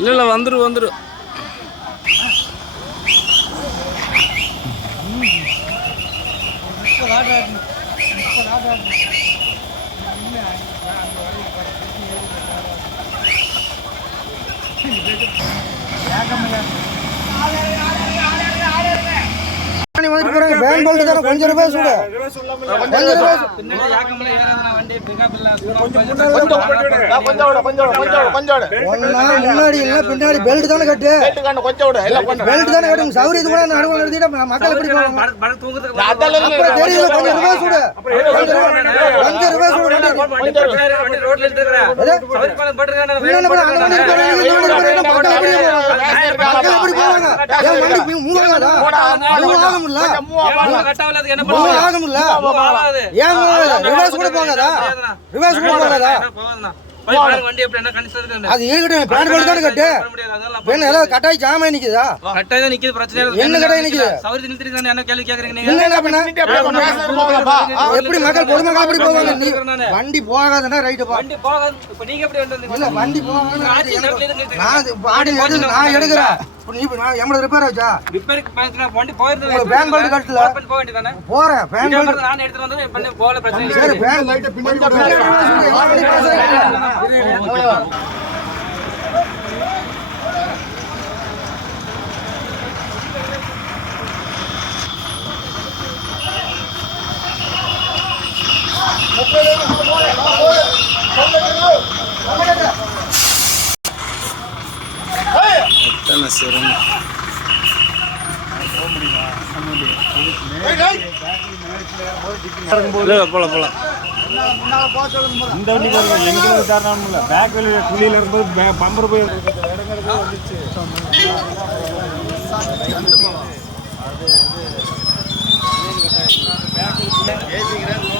இல்லை வந்துரு கொஞ்சம் ரூபாய் சூடு முன்னாடி இல்ல பின்னாடி பெல்ட் தானே கட்டு பெல்ட் தானே கட்டு சௌரியத்து கூட நடுவில் நிறுத்திட்டு மக்கள் எப்படி தெரியல கொஞ்சம் ரூபாய் சூடு கொஞ்சம் ரூபாய் சூடு கட்டாய் ஜாம நிக்குதா கட்டாய் நிக்குது பிரச்சனை என்ன கட்டாய் நிக்குது எப்படி மக்கள் பொதுமக்கள் எப்படி போவாங்க வண்டி போகாதுன்னா ரைட்டு வண்டி போகாது நான் எடுக்கிறேன் எவ்வளவு ரிப்பேர் ஆச்சா வண்டி போயிருந்தேன் பேங்க் பெல்ட் கட்டல போக வேண்டியதானே போறேன் பேங்க் பெல்ட் நான் எடுத்து வந்தேன் பண்ணி போல பிரச்சனை சரி பேங்க் லைட் பின்னாடி போலாம் இந்த வண்டி எங்களுக்கு தரணும் இல்லை பேக் வெளியில் குழியில் இருக்கும்போது பம்பர் போய் அது